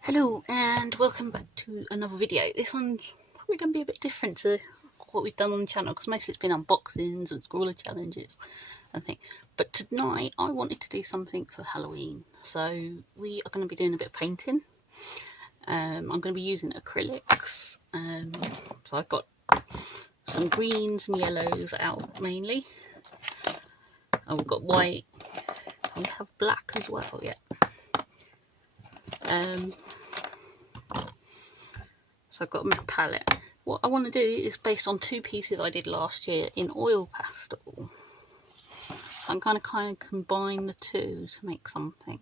Hello and welcome back to another video. This one's probably going to be a bit different to what we've done on the channel because mostly it's been unboxings and scrawler challenges and things. But tonight I wanted to do something for Halloween, so we are going to be doing a bit of painting. I'm going to be using acrylics, so I've got some greens and yellows out mainly. And we've got white, and we have black as well, yeah. So I've got my palette. What I want to do is based on two pieces I did last year in oil pastel. So I'm going to combine the two to make something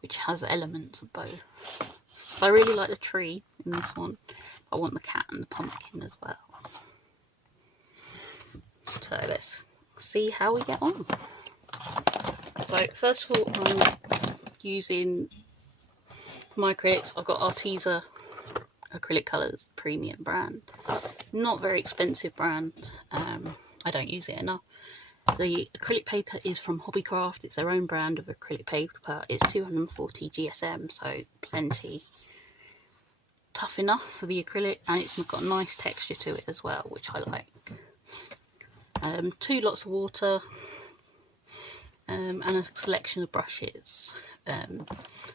which has elements of both. So I really like the tree in this one. I want the cat and the pumpkin as well. So let's see how we get on. So first of all, I'm using my acrylics. I've got Arteza Acrylic Colours, premium brand. Not very expensive brand. I don't use it enough. The acrylic paper is from Hobbycraft. It's their own brand of acrylic paper. It's 240 GSM, so plenty. Tough enough for the acrylic, and it's got a nice texture to it as well, which I like. 2 lots of water, and a selection of brushes.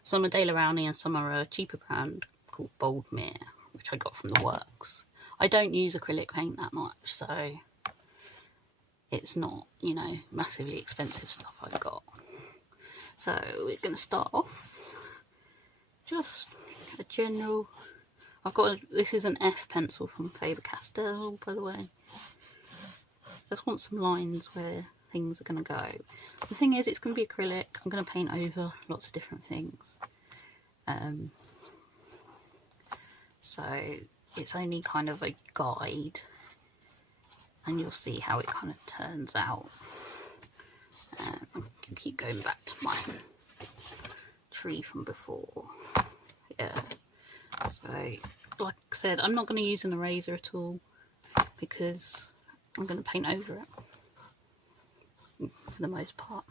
Some are Dale Rowney and some are a cheaper brand called Boldmere, which I got from the works. I don't use acrylic paint that much, so it's not, you know, massively expensive stuff I've got. So we're going to start off just a general. This is an F pencil from Faber-Castell, by the way. Just want some lines where things are going to go. The thing is, it's going to be acrylic. I'm going to paint over lots of different things. So it's only kind of a guide, and you'll see how it kind of turns out. I can keep going back to my tree from before. Yeah. So, like I said, I'm not going to use an eraser at all because I'm going to paint over it for the most part.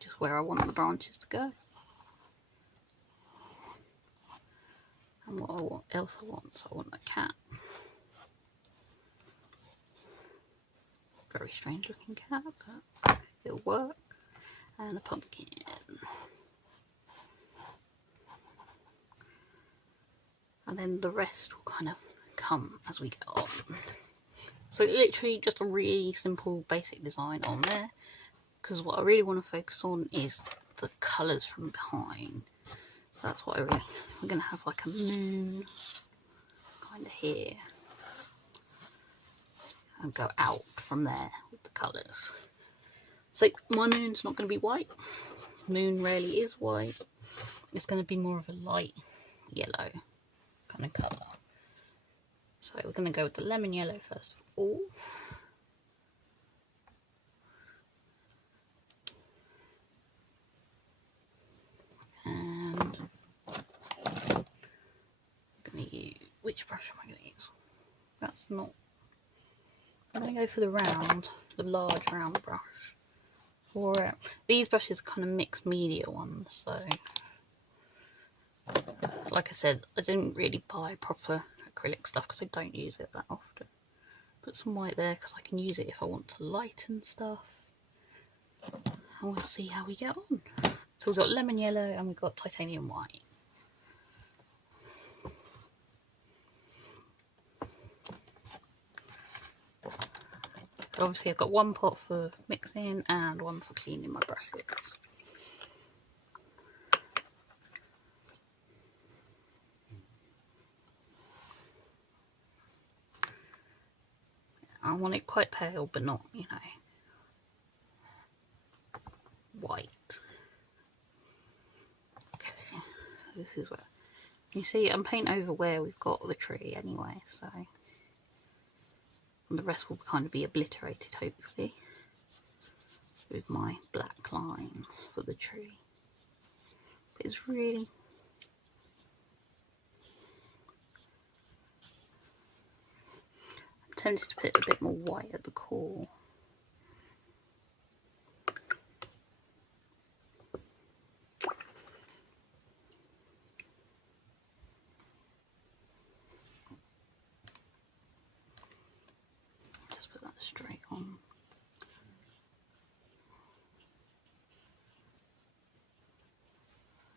Just where I want the branches to go. And what else I want. So I want a cat. Very strange looking cat, but it'll work. And a pumpkin. And then the rest will kind of come as we get on. So literally just a really simple basic design on there, because what I really want to focus on is the colours from behind. So that's what we're going to have like a moon kind of here and go out from there with the colours. So my moon's not going to be white. Moon rarely is white. It's going to be more of a light yellow kind of colour. So we're going to go with the lemon yellow first of all. And I'm going to use, which brush am I going to use? That's not, I'm going to go for the round, the large round brush. Or these brushes are kind of mixed media ones, so like I said, I didn't really buy proper acrylic stuff because I don't use it that often. Put some white there because I can use it if I want to lighten stuff. And we'll see how we get on. So we've got lemon yellow and we've got titanium white. Obviously I've got one pot for mixing and one for cleaning my brushes. I want it quite pale, but not, you know, white. Okay, so this is where, you see I'm painting over where we've got the tree anyway, so. And the rest will kind of be obliterated, hopefully, with my black lines for the tree. But it's really tempted to put a bit more white at the core. Just put that straight on.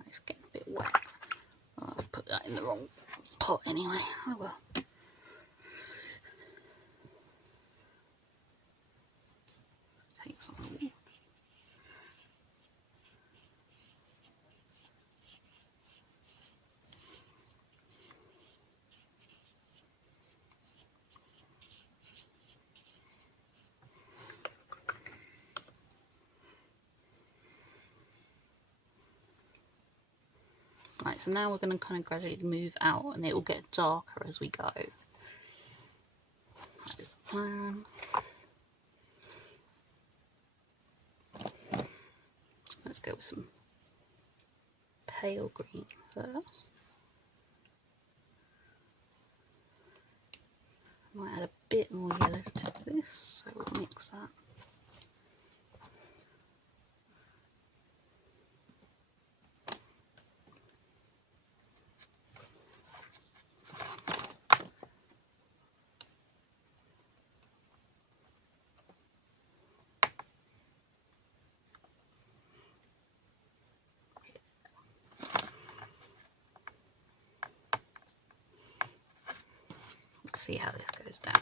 It's getting a bit wet. Oh, I've put that in the wrong pot anyway. Oh well. Take some water. Right, so now we're going to kind of gradually move out and it will get darker as we go. That is the plan. Let's go with some pale green first. Might add a bit more yellow to this, so we'll mix that. Let's see how this goes down.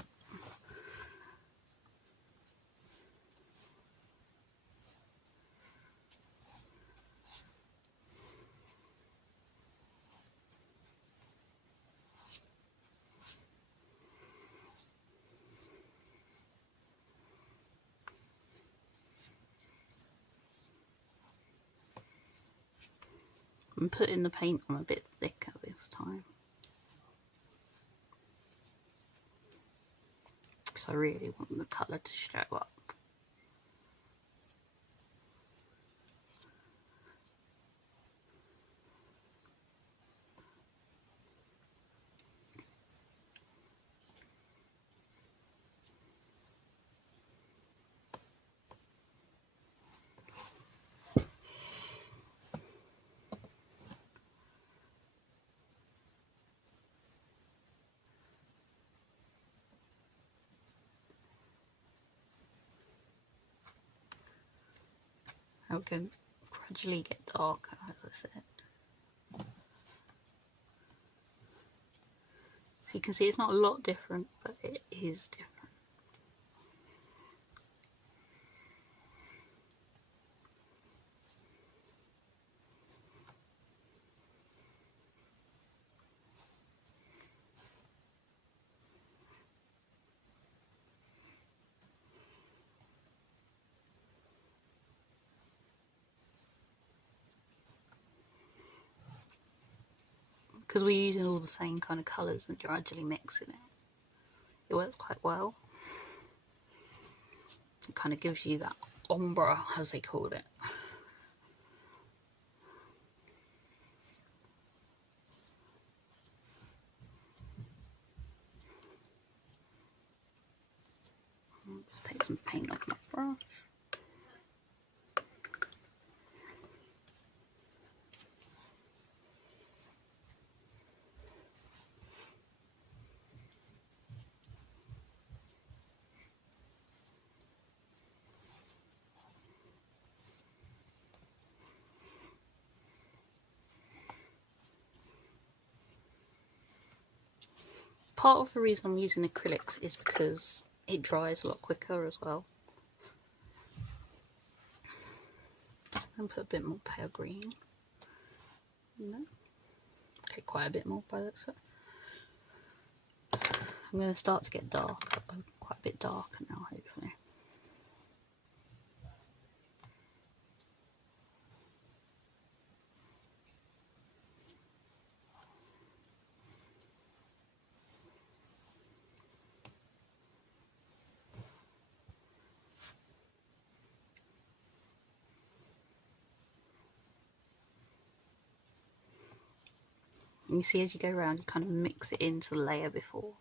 I'm putting the paint on a bit thicker this time, because I really want the colour to show up. We can gradually get darker, as I said. So you can see it's not a lot different, but it is different. Because we're using all the same kind of colours and gradually mixing it, it works quite well. It kind of gives you that ombre, as they called it. I'll just take some paint off my brush. Part of the reason I'm using acrylics is because it dries a lot quicker as well. And put a bit more pale green. No. Okay, quite a bit more by that side. I'm going to start to get darker, quite a bit darker now, hopefully. And you see as you go around, you kind of mix it into the layer before.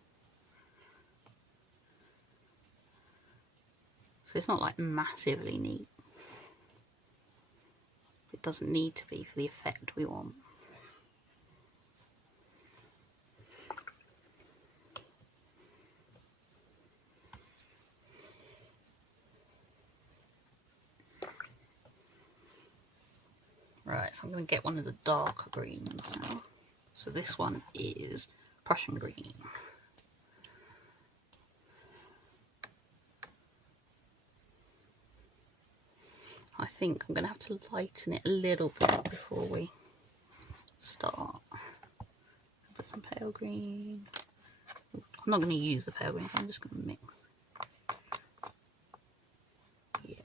So it's not like massively neat. It doesn't need to be for the effect we want. Right, so I'm going to get one of the darker greens now. So this one is Prussian green. I think I'm going to have to lighten it a little bit before we start. Put some pale green. I'm not going to use the pale green, I'm just going to mix. Yeah.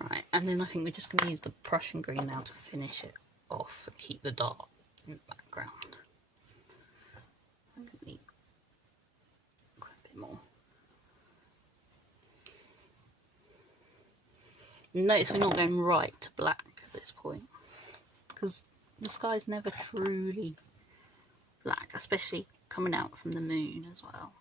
Right, and then I think we're just going to use the Prussian green now to finish it off and keep the dark in the background. I'm going to need quite a bit more. Notice we're not going right to black at this point, because the sky's never truly black, especially coming out from the moon as well.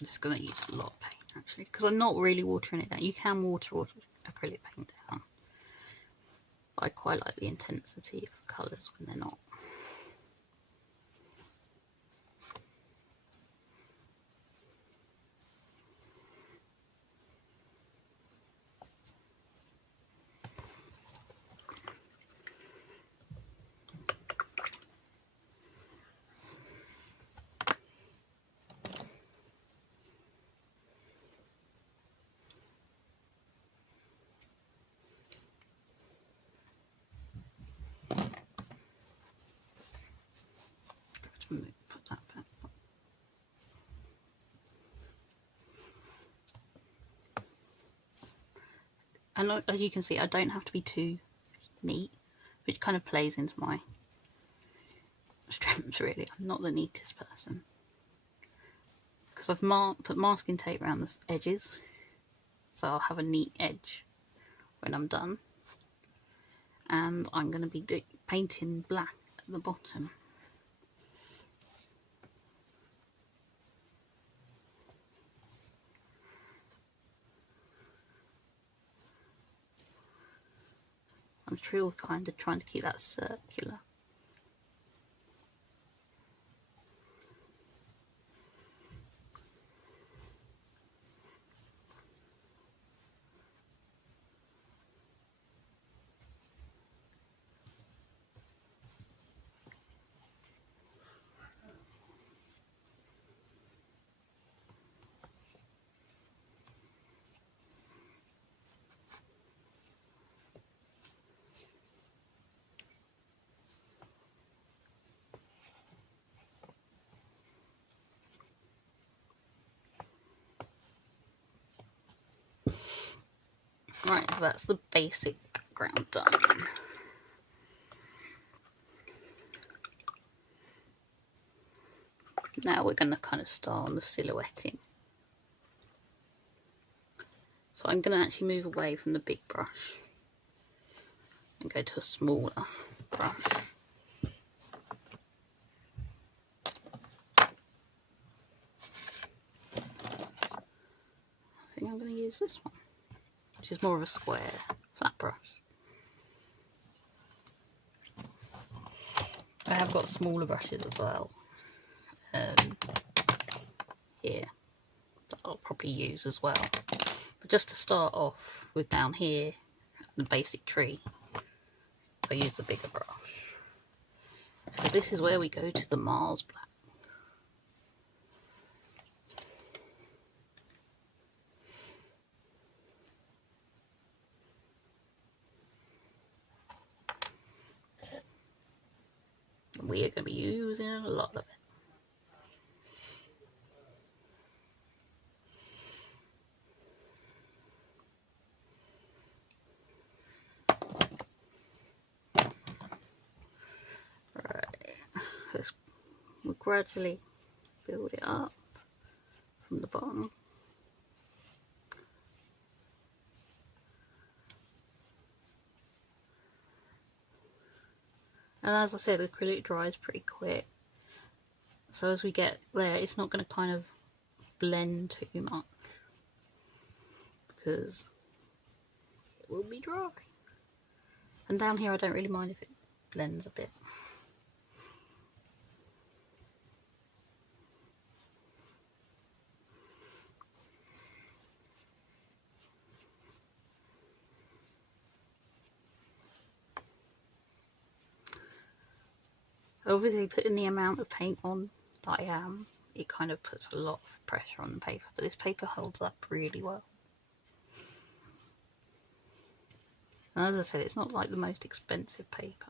I'm just going to use a lot of paint actually, because I'm not really watering it down. You can water acrylic paint down, but I quite like the intensity of the colours when they're not. Put that back. And as you can see, I don't have to be too neat, which kind of plays into my strengths really. I'm not the neatest person, because I've put masking tape around the edges, so I'll have a neat edge when I'm done. And I'm going to be painting black at the bottom. I'm still kind of trying to keep that circular. that's the basic background done. Now we're going to kind of start on the silhouetting. So I'm going to actually move away from the big brush and go to a smaller brush. I think I'm going to use this one, which is more of a square, flat brush. I have got smaller brushes as well here that I'll probably use as well. But just to start off with down here, the basic tree, I use the bigger brush. So this is where we go to the Mars black. We are going to be using a lot of it. Right, we'll gradually build it up from the bottom. And as I said, acrylic dries pretty quick. So as we get there, it's not going to kind of blend too much because it will be dry. And down here I don't really mind if it blends a bit. Obviously putting the amount of paint on that I am, it kind of puts a lot of pressure on the paper, but this paper holds up really well. And as I said, it's not like the most expensive paper.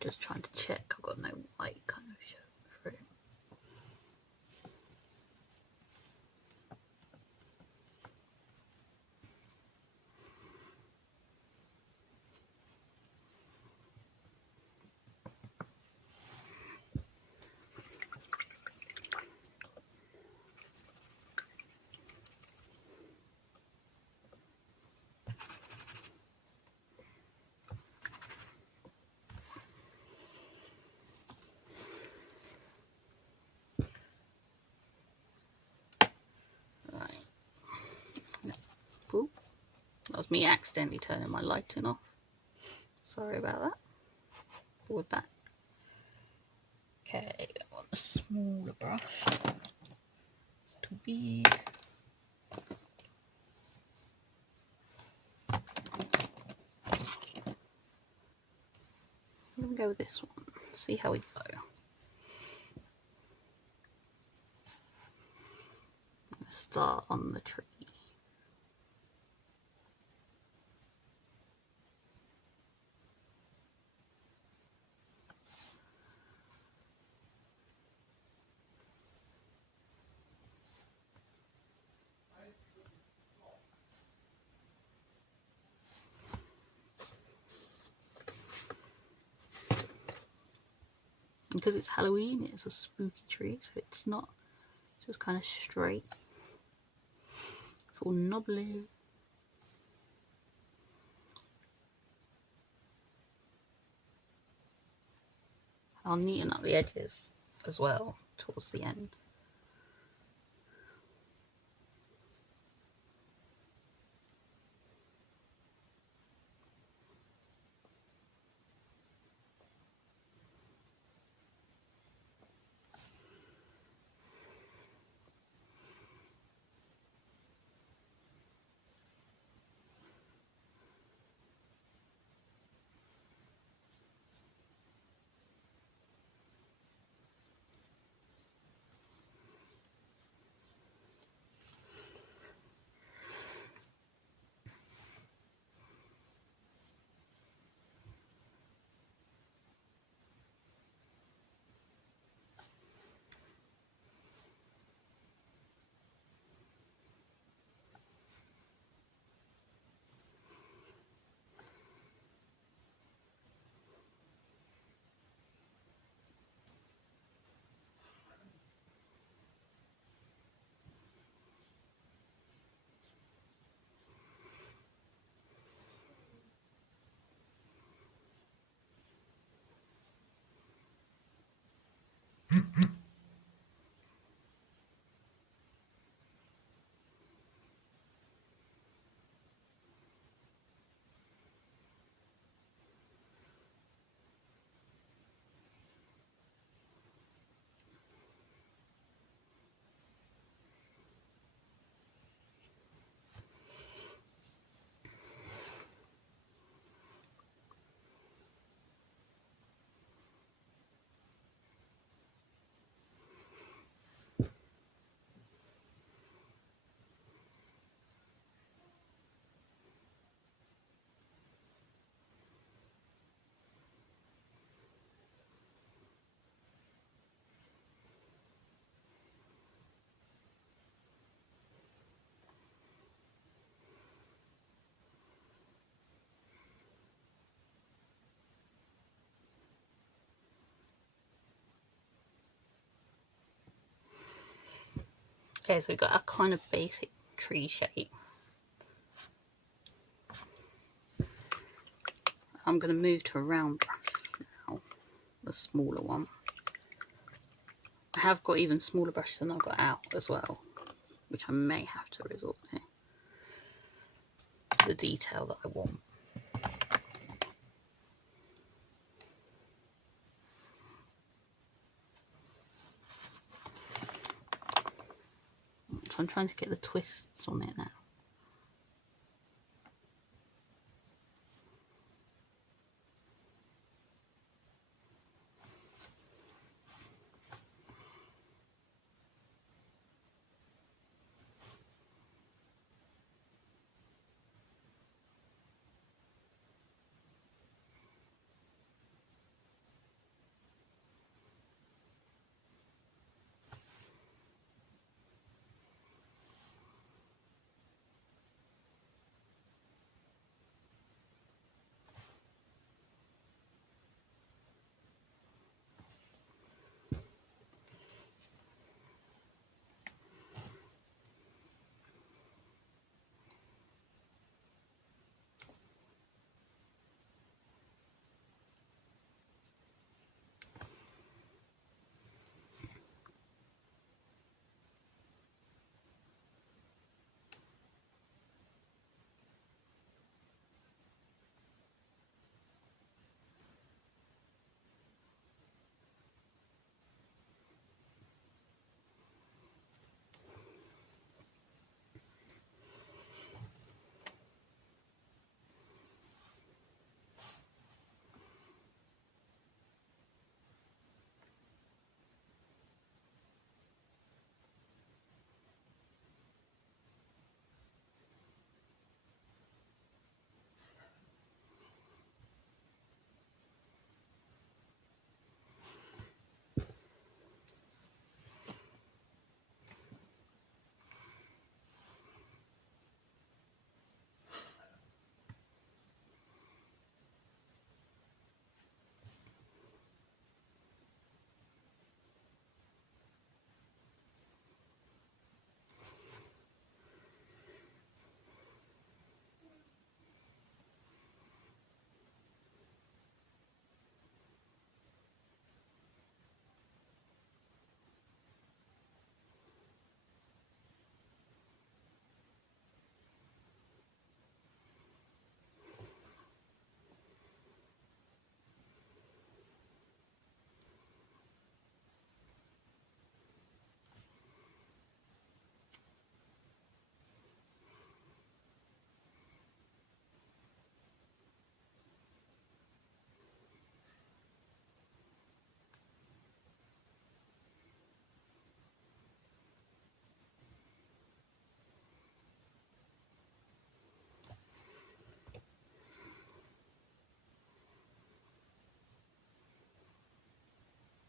Just trying to check I've got no white kind of showing through. Ooh, that was me accidentally turning my lighting off. Sorry about that. But we're back. Okay, I want a smaller brush. It's too big. I'm gonna go with this one. See how we go. I'm gonna start on the tree. Because it's Halloween, it's a spooky tree, so it's not just kind of straight. It's all knobbly. I'll neaten up the edges as well towards the end. Okay, so we've got a kind of basic tree shape. I'm going to move to a round brush now, the smaller one. I have got even smaller brushes than I've got out as well, which I may have to resort to the detail that I want. So I'm trying to get the twists on it now.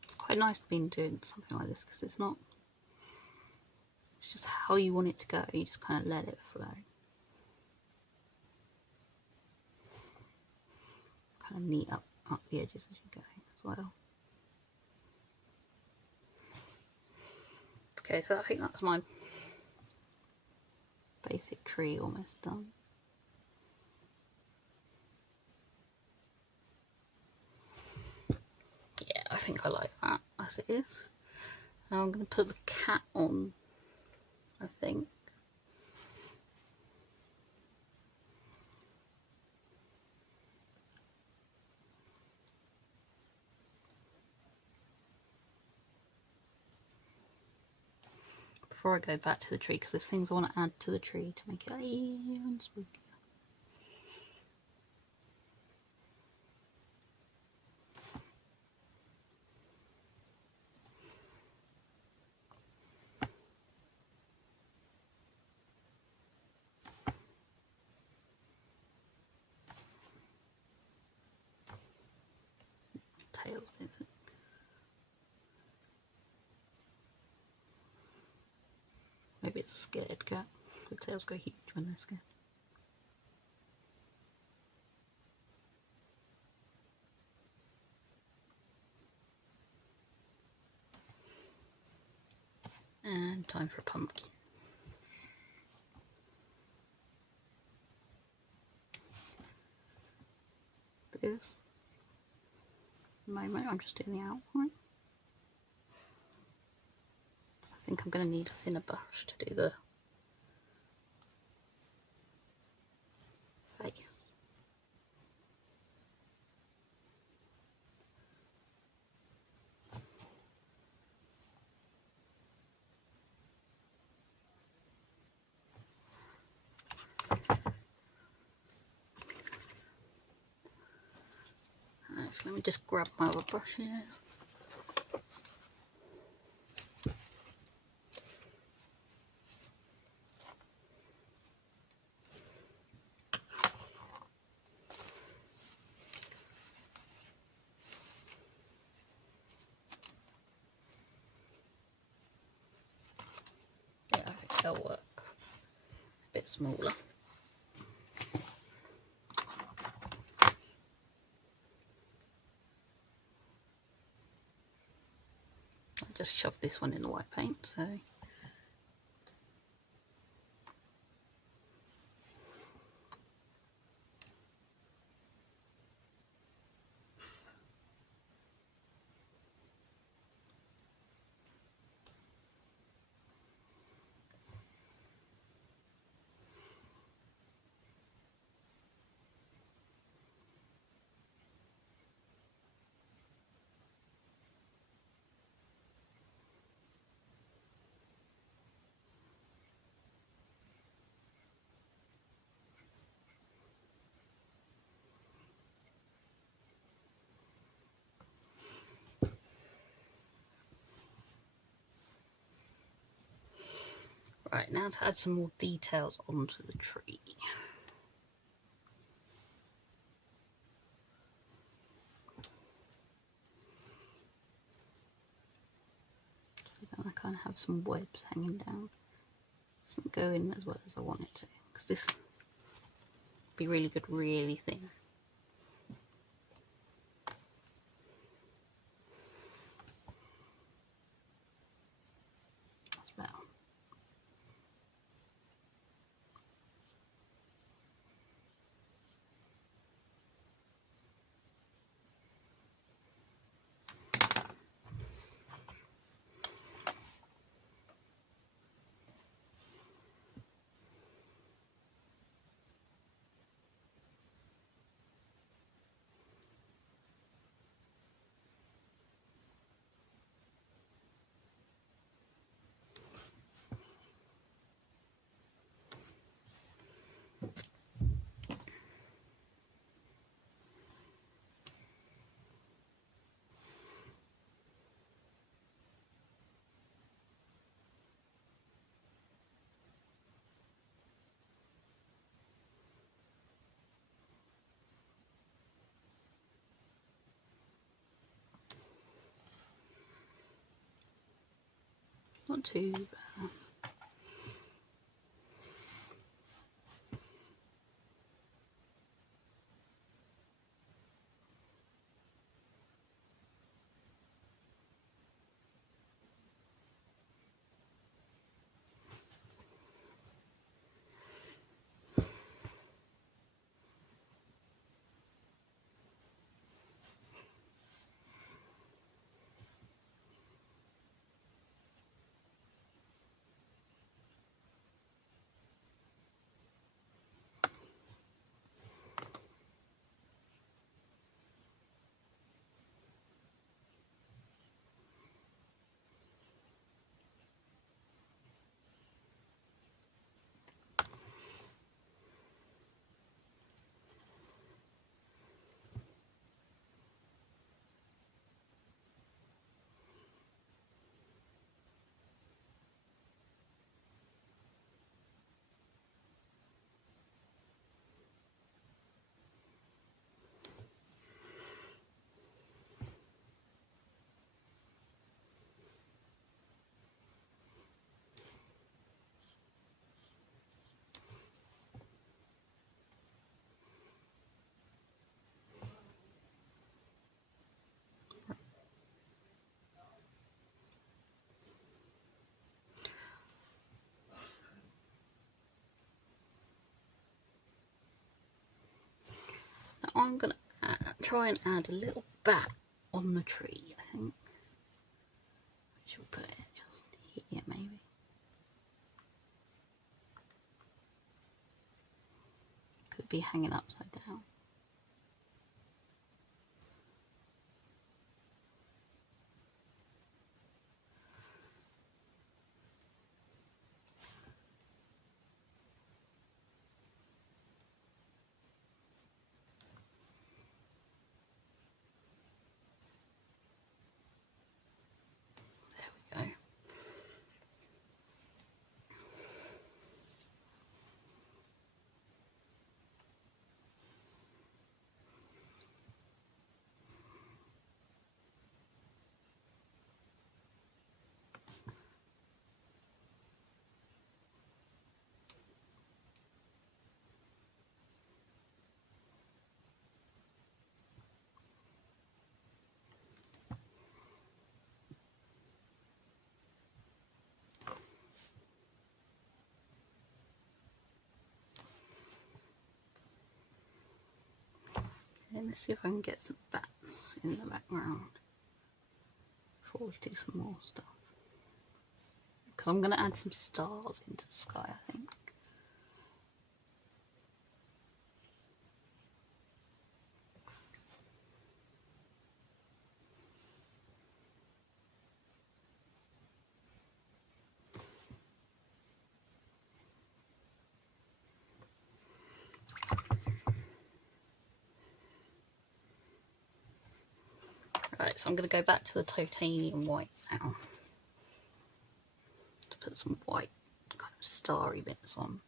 It's quite nice being doing something like this because it's just how you want it to go. You just kind of let it flow. Kind of neat up the edges as you go as well. Okay, so I think that's my basic tree almost done. Yeah, I think I like that as it is. Now I'm going to put the cat on, I think. Before I go back to the tree, because there's things I want to add to the tree to make it even spookier. Tail, I think. Maybe it's a scared cat. The tails go huge when they're scared. And time for a pumpkin. This. At the moment I'm just doing the outline. I think I'm going to need a thinner brush to do the face. Right, so let me just grab my other brushes. Yeah, I think they'll work. A bit smaller. I just shoved this one in the white paint, so right, now to add some more details onto the tree. I kind of have some webs hanging down. Doesn't go in as well as I want it to, because this would be really good, really thin. That's better. Not too bad. I'm going to try and add a little bat on the tree, I think. Which will put it just here, maybe. Could be hanging upside down. There we go. Okay, let's see if I can get some bats in the background before we do some more stuff. Because I'm going to add some stars into the sky, I think. Right, so I'm going to go back to the titanium white now to put some white kind of starry bits on.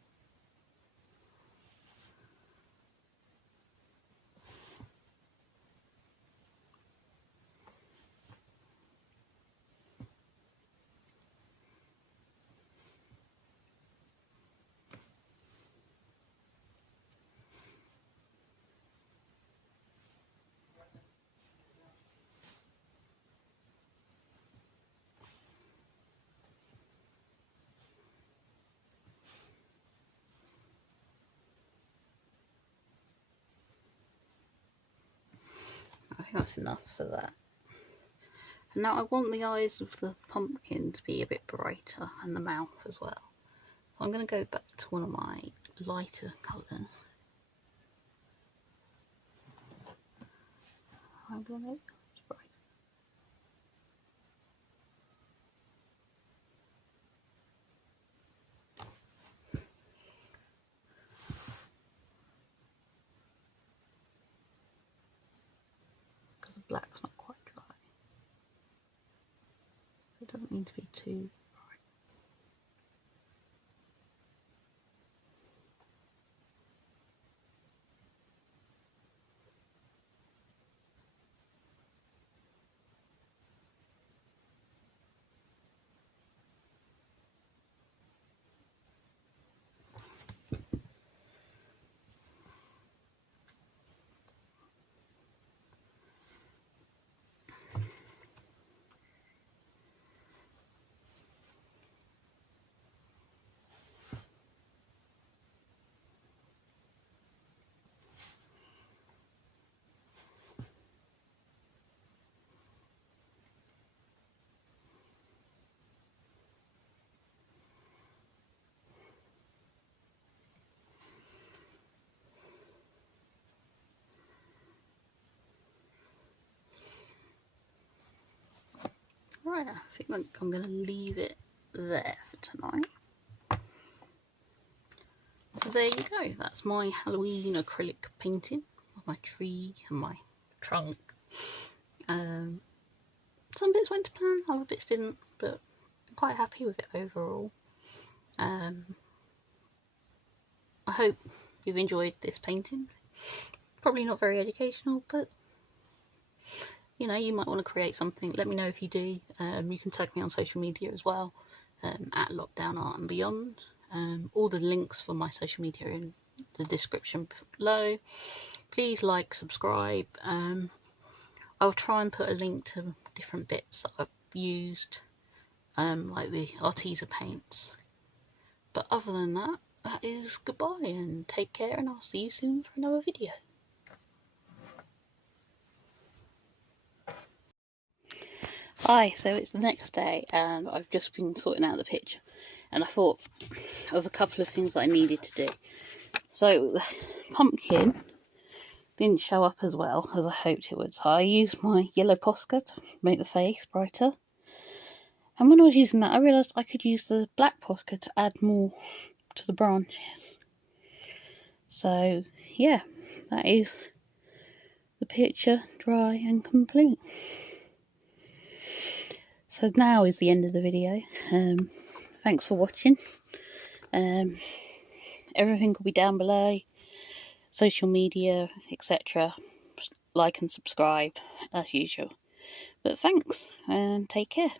I think that's enough for that. And now I want the eyes of the pumpkin to be a bit brighter and the mouth as well. So I'm going to go back to one of my lighter colours. I'm going to make it bright. Because the black's not quite dry. It doesn't need to be too bright. Right, I think I'm going to leave it there for tonight. So there you go, that's my Halloween acrylic painting of my tree and my trunk. Some bits went to plan, other bits didn't, but I'm quite happy with it overall. I hope you've enjoyed this painting. Probably not very educational, but you know, you might want to create something. Let me know if you do. You can tag me on social media as well, at Lockdown Art and Beyond. All the links for my social media are in the description below. Please like, subscribe. I'll try and put a link to different bits that I've used, like the Arteza paints. But other than that, that is goodbye and take care, and I'll see you soon for another video. Hi, so it's the next day and I've just been sorting out the picture and I thought of a couple of things that I needed to do. So the pumpkin didn't show up as well as I hoped it would, so I used my yellow Posca to make the face brighter. And when I was using that I realised I could use the black Posca to add more to the branches. So yeah, that is the picture dry and complete. So now is the end of the video. Thanks for watching. Everything will be down below, social media, etc. Like and subscribe as usual. But thanks and take care.